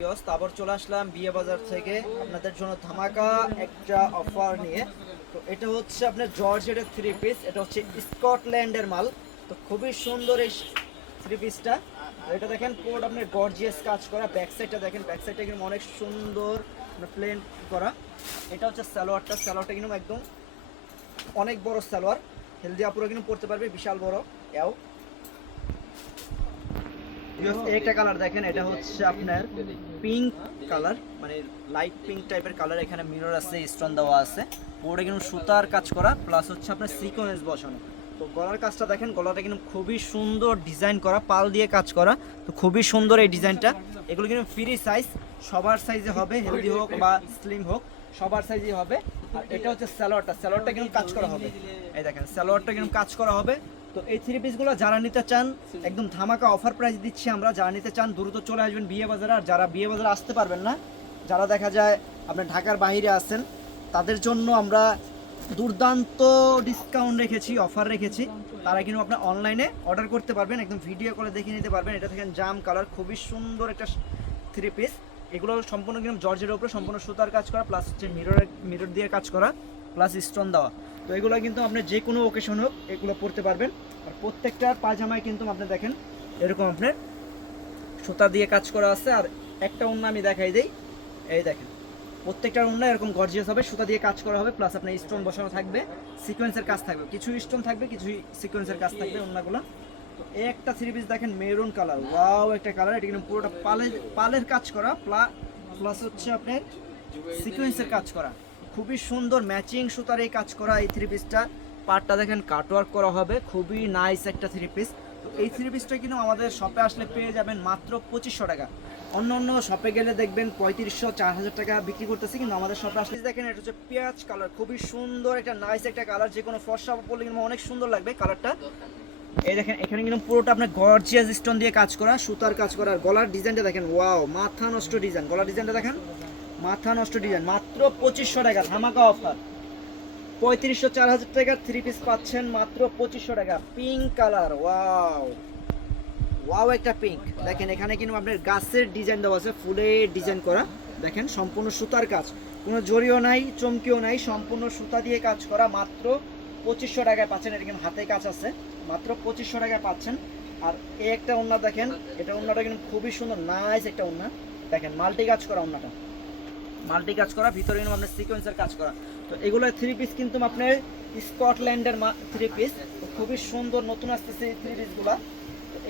তারপর চলে আসলাম বিয়ে বাজার থেকে। আপনাদের জন্য ধামাকা একটা অফার নিয়ে। তো এটা হচ্ছে আপনার জর্জেটের থ্রি পিস এটা হচ্ছে স্কটল্যান্ডের মাল। তো খুবই সুন্দর এই থ্রি পিসটা এটা দেখেন পুরোটা আপনার গর্জিয়াস কাজ করা। ব্যাক সাইডটা দেখেন ব্যাক সাইডটা কিন্তু অনেক সুন্দর প্লেন করা। এটা হচ্ছে সালোয়ারটা সালোয়ারটা কিন্তু একদম অনেক বড় সালোয়ার। হেলদি আপুরা কিন্তু পড়তে পারবে, বিশাল বড়। এও একটা কালার দেখেন, এটা হচ্ছে আপনার পিঙ্ক কালার মানে লাইট পিঙ্ক টাইপের কালার এখানে মিরর আছে স্টোন দেওয়া আছে। কিন্তু সুতার কাজ করা প্লাস হচ্ছে আপনার সিকোয়েন্স বসানো। তো গলার কাজটা দেখেন, গলাটা কিন্তু খুবই সুন্দর ডিজাইন করা, পাল দিয়ে কাজ করা। তো খুবই সুন্দর এই ডিজাইনটা এগুলো কিন্তু ফ্রি সাইজ সবার সাইজে হবে হেলদি হোক বা স্লিম হোক, সবার সাইজে হবে। আর এটা হচ্ছে স্যালোয়ারটা স্যালোয়ারটা কিন্তু কাজ করা হবে। এই দেখেন স্যালোয়ারটা কিন্তু কাজ করা হবে। তো এই থ্রি পিসগুলো যারা নিতে চান, একদম ধামাকা অফার প্রাইস দিচ্ছি আমরা। যারা নিতে চান, দ্রুত চলে আসবেন বিয়ে বাজারে। আর যারা বিয়ে বাজারে আসতে পারবেন না, যারা দেখা যায় আপনার ঢাকার বাইরে আছেন, তাদের জন্য আমরা দুর্দান্ত ডিসকাউন্ট রেখেছি অফার রেখেছি। তারা কিন্তু আপনার অনলাইনে অর্ডার করতে পারবেন, একদম ভিডিও করে দেখে নিতে পারবেন। এটা দেখেন জাম কালার খুবই সুন্দর একটা থ্রি পিস এগুলো সম্পূর্ণ কিন্তু জর্জের উপরে, সম্পূর্ণ সুতার কাজ করা প্লাস হচ্ছে মিররের মিরর দিয়ে কাজ করা প্লাস স্টোন দেওয়া। তো এগুলো কিন্তু আপনি যে কোনো ওকেশন হোক এগুলো পরতে পারবেন। আর প্রত্যেকটার পায়জামায় কিন্তু আপনি দেখেন, এরকম আপনার সুতা দিয়ে কাজ করা আছে। আর একটা অন্য আমি দেখাই দেই, এই দেখেন প্রত্যেকটার অন্য এরকম গর্জিয়াস হবে, সুতা দিয়ে কাজ করা হবে প্লাস আপনার স্টোন বসানো থাকবে সিকোয়েন্সের কাজ থাকবে। কিছু স্টোন থাকবে, কিছু সিকোয়েন্সের কাজ থাকবে অন্যগুলো তো একটা থ্রি পিস দেখেন মেরুন কালার ওয়াও একটা কালার এটা কিন্তু পুরোটা পালের পালের কাজ করা প্লাস হচ্ছে আপনার সিকোয়েন্সের কাজ করা। খুবই সুন্দর ম্যাচিং সুতার এই কাজ করা এই থ্রি পিসটা পার্টটা দেখেন কাটওয়ার্ক করা হবে, খুবই নাইস একটা থ্রি পিস তো এই থ্রি পিসটা কিন্তু আমাদের শপে আসলে পেয়ে যাবেন মাত্র পঁচিশশো টাকা। অন্য অন্য শপে গেলে দেখবেন পঁয়ত্রিশশো চার হাজার টাকা বিক্রি করতেছে, কিন্তু আমাদের শপে আসলে দেখেন এটা হচ্ছে পেঁয়াজ কালার খুবই সুন্দর একটা নাইস একটা কালার যে কোনো ফর্সা পরলে কিন্তু অনেক সুন্দর লাগবে কালারটা এই দেখেন, এখানে কিন্তু পুরোটা আপনার গর্জিয়াস স্টোন দিয়ে কাজ করা, সুতার কাজ করা। আর গলার ডিজাইনটা দেখেন ওয়াও মাথা নষ্ট ডিজাইন গলার ডিজাইনটা দেখেন। মাথা নষ্ট ডিজাইন, মাত্র পঁচিশশো টাকা, ধামাকা অফার পঁয়ত্রিশশো চার হাজার টাকার থ্রি পিস পাচ্ছেন মাত্র পঁচিশশো টাকা। পিঙ্ক কালার ওয়াও ওয়াও একটা পিঙ্ক দেখেন, এখানে কিন্তু আপনার গাছের ডিজাইন দেওয়া আছে, ফুলের ডিজাইন করা। দেখেন, সম্পূর্ণ সুতার কাজ। কোনো জরিও নাই, চমকিও নাই, সম্পূর্ণ সুতা দিয়ে কাজ করা, মাত্র পঁচিশশো টাকায় পাচ্ছেন। এটা কিন্তু হাতে কাজ আছে। মাত্র পঁচিশশো টাকায় পাচ্ছেন। আর এই একটা ওন্না দেখেন, এটা ওন্নাটা কিন্তু খুবই সুন্দর নাইস একটা ওন্না দেখেন, মাল্টি কাজ করা ওন্নাটা মাল্টি কাজ করা, ভিতরে কিন্তু আপনার সিকোয়েন্সের কাজ করা। তো এগুলো থ্রি পিস কিন্তু আপনার স্কটল্যান্ডের থ্রি পিস খুবই সুন্দর নতুন আসতেছে এই থ্রি পিসগুলো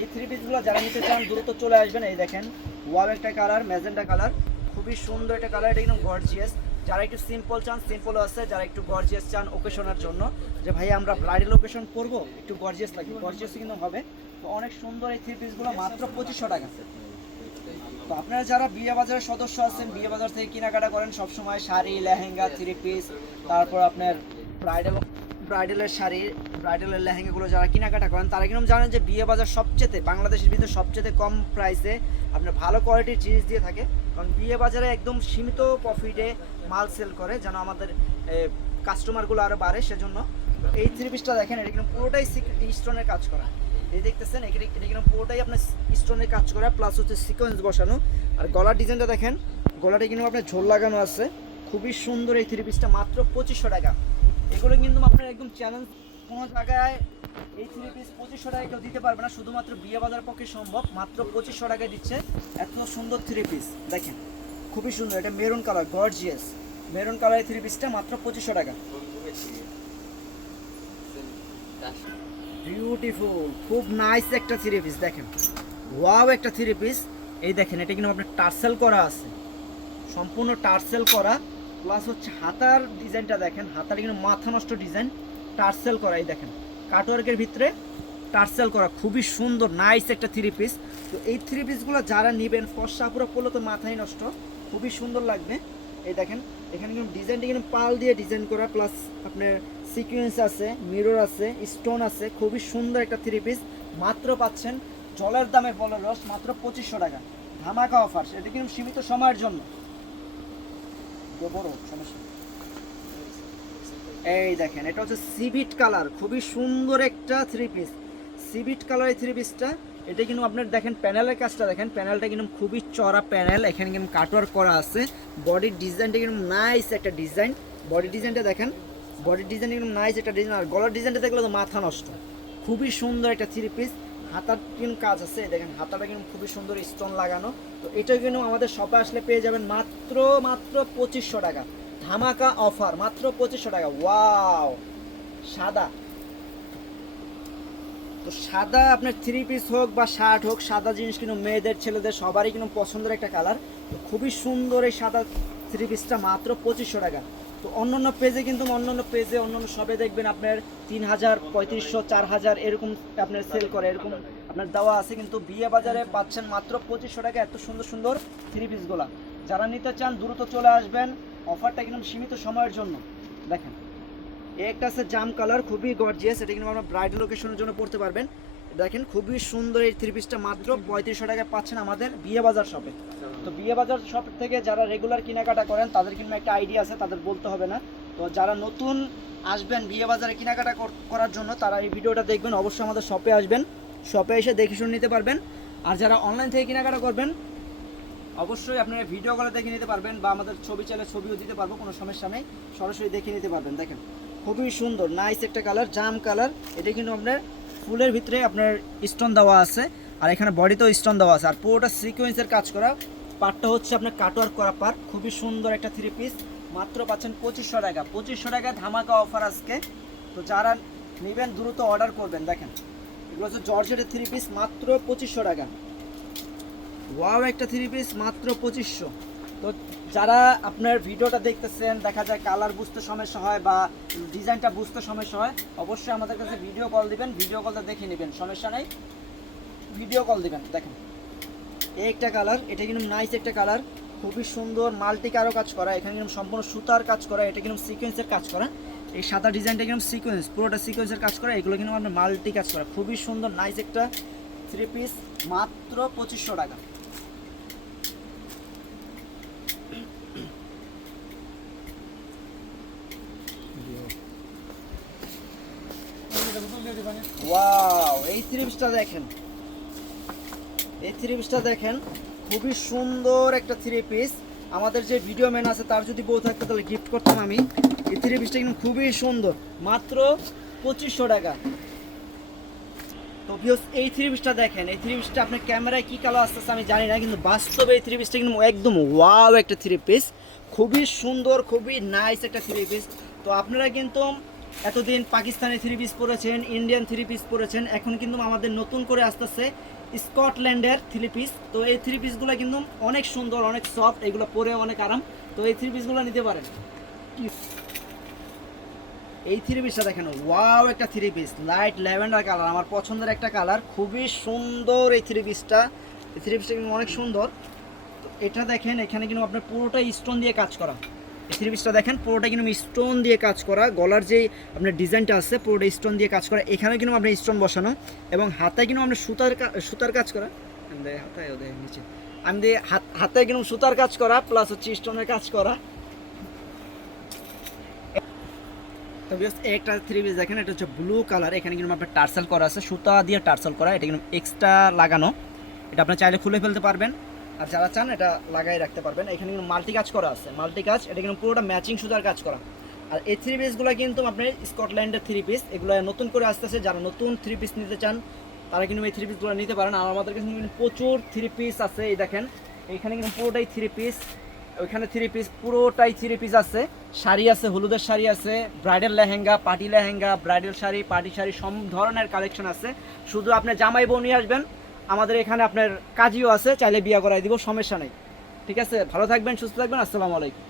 এই থ্রি পিসগুলো যারা নিতে চান, দ্রুত চলে আসবেন। এই দেখেন ওয়াও একটা কালার ম্যাজেন্টা কালার খুবই সুন্দর একটা কালার এটা কিন্তু গর্জিয়াস যারা একটু সিম্পল চান সিম্পলও আছে। যারা একটু গর্জিয়াস চান ওকেশনের জন্য, যে ভাই আমরা ব্রাইডাল ওকেশন করব, একটু গর্জিয়াস লাগবে। গর্জিয়াস কিন্তু হবে। তো অনেক সুন্দর এই থ্রি পিসগুলো মাত্র পঁচিশশো টাকা। তো আপনারা যারা বিয়ে বাজারের সদস্য আছেন, বিয়ে বাজার থেকে কেনাকাটা করেন, সবসময় শাড়ি, লেহেঙ্গা থ্রি পিস তারপর আপনার ব্রাইডাল ব্রাইডালের শাড়ি ব্রাইডালের লেহেঙ্গাগুলো যারা কেনাকাটা করেন, তারা কিন্তু জানেন যে বিয়ে বাজার সবচেয়ে, বাংলাদেশের ভিতরে সবচেয়ে কম প্রাইসে আপনার ভালো কোয়ালিটির জিনিস দিয়ে থাকে। কারণ বিয়ে বাজারে একদম সীমিত প্রফিটে মাল সেল করে, যেন আমাদের কাস্টমারগুলো আরও বাড়ে সেজন্য। এই থ্রি পিসটা দেখেন, এটা কিন্তু পুরোটাই স্টোনের কাজ করা। এই দেখতেছেন, এখানে কিন্তু পুরোটাই আপনার স্টোনের কাজ করা প্লাস হচ্ছে সিকোয়েন্স বসানো। আর গলার ডিজাইনটা দেখেন, গলাটা কিন্তু আপনার ঝোল লাগানো আছে। খুবই সুন্দর এই থ্রি পিসটা মাত্র পঁচিশশো টাকা। এগুলো কিন্তু আপনার একদম চ্যালেঞ্জ কোনো জায়গায় এই থ্রি পিস পঁচিশশো টাকা কেউ দিতে পারবে না, শুধুমাত্র বিয়ে বাজার পক্ষে সম্ভব, মাত্র পঁচিশশো টাকায় দিচ্ছে। এত সুন্দর থ্রি পিস দেখেন, খুবই সুন্দর, এটা মেরুন কালার গর্জিয়াস মেরুন কালারের থ্রি পিসটা মাত্র পঁচিশশো টাকা। বিউটিফুল খুব নাইস একটা থ্রি পিস দেখেন। ওয়াও একটা থ্রি পিস এই দেখেন, এটা কিন্তু আপনার টার্সেল করা আছে। সম্পূর্ণ টার্সেল করা। প্লাস হচ্ছে হাতার ডিজাইনটা দেখেন, হাতার কিন্তু মাথা নষ্ট ডিজাইন। টার্সেল করা, এই দেখেন। কাটওয়ার্কের ভিতরে টার্সেল করা, খুবই সুন্দর নাইস একটা থ্রি পিস তো এই থ্রি পিসগুলো যারা নেবেন, ফর্সা পুরো পড়লে তো মাথায় নষ্ট। খুবই সুন্দর লাগবে। এই দেখেন, এখানে কিন্তু ডিজাইনটা কিন্তু পাল দিয়ে ডিজাইন করা প্লাস আপনার সিকুয়েন্স আছে মিরর আছে স্টোন আছে, খুবই সুন্দর একটা থ্রি পিস মাত্র পাচ্ছেন জলের দামে বলার রস, মাত্র পঁচিশশো টাকা। ধামাকা অফার এটা কিন্তু সীমিত সময়ের জন্য। এই দেখেন, এটা হচ্ছে সিবিট কালার খুবই সুন্দর একটা থ্রি পিস সিবিট কালার এই থ্রি পিসটা এটা কিন্তু আপনার দেখেন প্যানেলের কাজটা দেখেন, প্যানেলটা কিন্তু খুবই চড়া প্যানেল, এখানে কিন্তু কাটওয়ার্ক করা আছে। বডির ডিজাইনটা কিন্তু নাইস একটা ডিজাইন বডি ডিজাইনটা দেখেন বডির ডিজাইন কিন্তু নাইস একটা ডিজাইন আর গলার ডিজাইনটা দেখলে তো মাথা নষ্ট। খুবই সুন্দর একটা থ্রি পিস হাতার কিন্তু কাজ আছে দেখেন, হাতাটা কিন্তু খুবই সুন্দর স্টোন লাগানো। তো এটা কিন্তু আমাদের শপে আসলে পেয়ে যাবেন মাত্র মাত্র পঁচিশশো টাকা। ধামাকা অফার মাত্র পঁচিশশো টাকা। ওয়াও সাদা। তো সাদা আপনার থ্রি পিস হোক বা শার্ট হোক, সাদা জিনিস কিন্তু মেয়েদের, ছেলেদের সবারই কিন্তু পছন্দের একটা কালার তো খুবই সুন্দর এই সাদা থ্রি পিসটা মাত্র পঁচিশশো টাকা। তো অন্যান্য পেজে কিন্তু, অন্যান্য পেজে অন্যান্য সবে দেখবেন আপনার তিন হাজার, পঁয়ত্রিশশো, চার হাজার এরকম আপনার সেল করে, এরকম আপনার দেওয়া আছে। কিন্তু বিয়ে বাজারে পাচ্ছেন মাত্র পঁচিশশো টাকা এত সুন্দর সুন্দর থ্রি পিসগুলা যারা নিতে চান, দ্রুত চলে আসবেন। অফারটা কিন্তু সীমিত সময়ের জন্য। দেখেন। একটা আছে জাম কালার, খুবই গর্জিয়াস এটা কিন্তু আপনার ব্রাইডাল লোকেশনের জন্য পড়তে পারবেন। দেখেন, খুবই সুন্দর এই থ্রি পিসটা মাত্র পঁয়ত্রিশশো টাকায় পাচ্ছেন আমাদের বিয়ে বাজার শপে তো বিয়ে বাজার শপ থেকে যারা রেগুলার কেনাকাটা করেন, তাদের কিন্তু একটা আইডিয়া আছে, তাদের বলতে হবে না। তো যারা নতুন আসবেন বিয়ে বাজারে কেনাকাটা করার জন্য, তারা এই ভিডিওটা দেখবেন, অবশ্যই আমাদের শপে আসবেন। শপে এসে দেখে শুনে নিতে পারবেন। আর যারা অনলাইন থেকে কেনাকাটা করবেন, অবশ্যই আপনারা ভিডিও কলে দেখে নিতে পারবেন বা আমাদের ছবি চাইলে ছবিও দিতে পারব, কোনো সমস্যা নেই। সরাসরি দেখে নিতে পারবেন, দেখেন। খুবই সুন্দর নাইস একটা কালার জাম কালার এটা কিন্তু আপনার ফুলের ভিতরে আপনার স্টোন দেওয়া আছে, আর এখানে বডিতেও স্টোন দেওয়া আছে। আর পুরোটা সিকোয়েন্সের কাজ করা। পার্টটা হচ্ছে আপনার কাটওয়ার্ক করা পার্ট খুবই সুন্দর একটা থ্রি পিস মাত্র পাচ্ছেন পঁচিশশো টাকা। পঁচিশশো টাকা ধামাকা অফার আজকে। তো যারা নেবেন, দ্রুত অর্ডার করবেন। দেখেন, এগুলো হচ্ছে জর্জেটের থ্রি পিস মাত্র পঁচিশশো টাকা। ওয়াও একটা থ্রি পিস মাত্র পঁচিশশো। তো যারা আপনার ভিডিওটা দেখতেছেন, দেখা যায় কালার বুঝতে সমস্যা হয় বা ডিজাইনটা বুঝতে সমস্যা হয়, অবশ্যই আমাদের কাছে ভিডিও কল দিবেন ভিডিও কলটা দেখে নেবেন, সমস্যা নেই। ভিডিও কল দিবেন, দেখেন। এই একটা কালার এটা কিন্তু নাইস একটা কালার খুবই সুন্দর মাল্টি কারও কাজ করা, এখানে কিন্তু সম্পূর্ণ সুতার কাজ করা, এটা কিন্তু সিকোয়েন্সের কাজ করা। এই সাদা ডিজাইনটা কিন্তু সিকোয়েন্স পুরোটা সিকোয়েন্সের কাজ করা, এগুলো কিন্তু আপনার মাল্টি কাজ করা, খুবই সুন্দর নাইস একটা থ্রি পিস মাত্র পঁচিশশো টাকা। ওয়াও এই থ্রি পিসটা দেখেন। এই থ্রি পিসটা দেখেন, খুবই সুন্দর একটা থ্রি পিস আমাদের যে ভিডিও ম্যান আছে, তার যদি বউ থাকতো, তাহলে গিফট করতাম আমি। এই থ্রি পিসটা কিন্তু খুবই সুন্দর, মাত্র পঁচিশশো টাকা। তো ভিউস এই থ্রি পিসটা দেখেন, এই থ্রি পিসটা আপনার ক্যামেরায় কী কালার আসতেছে আমি জানি না, কিন্তু বাস্তবে এই থ্রি পিসটা কিন্তু একদম ওয়াও একটা থ্রি পিস খুবই সুন্দর, খুবই নাইস একটা থ্রি পিস তো আপনারা কিন্তু এতদিন পাকিস্তানি থ্রি পিস পরেছেন ইন্ডিয়ান থ্রি পিস পরেছেন, এখন কিন্তু আমাদের নতুন করে আসতেছে স্কটল্যান্ডের থ্রি পিস তো এই থ্রি পিসগুলো কিন্তু অনেক সুন্দর, অনেক সফট এগুলো পরে অনেক আরাম। তো এই থ্রি পিসগুলো নিতে পারেন। এই থ্রি পিসটা দেখেন ওয়াও একটা three piece light lavender colour আমার পছন্দের একটা কালার খুবই সুন্দর এই থ্রি পিসটা এই থ্রি পিসটা কিন্তু অনেক সুন্দর। তো এটা দেখেন, এখানে কিন্তু আপনার পুরোটা স্টোন দিয়ে কাজ করা। থ্রি পিসটা দেখেন, পুরোটা কিন্তু স্টোন দিয়ে কাজ করা, গলার যেই আপনার ডিজাইনটা আছে, পুরোটা স্টোন দিয়ে কাজ করা। এখানে কিন্তু আপনার স্টোন বসানো এবং হাতায় কিন্তু আপনার সুতার সুতার কাজ করা। হাতায় ওদের নিচে। আমি হাত হাতায় কিন্তু সুতার কাজ করা প্লাস হচ্ছে স্টোনের কাজ করা। তো একটা থ্রি পিস দেখেন, এটা হচ্ছে ব্লু কালার এখানে কিন্তু আপনার টার্সেল করা আছে, সুতা দিয়ে টার্সেল করা, এটা কিন্তু এক্সট্রা লাগানো। এটা আপনার চাইলে খুলে ফেলতে পারবেন। আর যারা চান এটা লাগাই রাখতে পারবেন। এখানে কিন্তু মাল্টি কাজ করা আছে। মাল্টি কাজ, এটা কিন্তু পুরোটা ম্যাচিং সুতার কাজ করা। আর এই থ্রি পিসগুলো কিন্তু আপনার স্কটল্যান্ডের থ্রি পিস এগুলো নতুন করে আসতেছে। যারা নতুন থ্রি পিস নিতে চান, তারা কিন্তু এই থ্রি পিসগুলো নিতে পারেন। আর আমাদের কাছে কিন্তু প্রচুর থ্রি পিস আছে, এই দেখেন। এখানে কিন্তু পুরোটাই থ্রি পিস ওইখানে থ্রি পিস পুরোটাই থ্রি পিস আছে। শাড়ি আছে, হলুদের শাড়ি আছে bridal lehenga party lehenga bridal sari party sari, সব ধরনের কালেকশন আছে। শুধু আপনি জামাই বউ নিয়ে আসবেন আমাদের এখানে আপনার কাজীও আছে, চাইলে বিয়া করাই দিব, সমস্যা নেই। ঠিক আছে? ভালো থাকবেন, সুস্থ থাকবেন, আসসালামু আলাইকুম।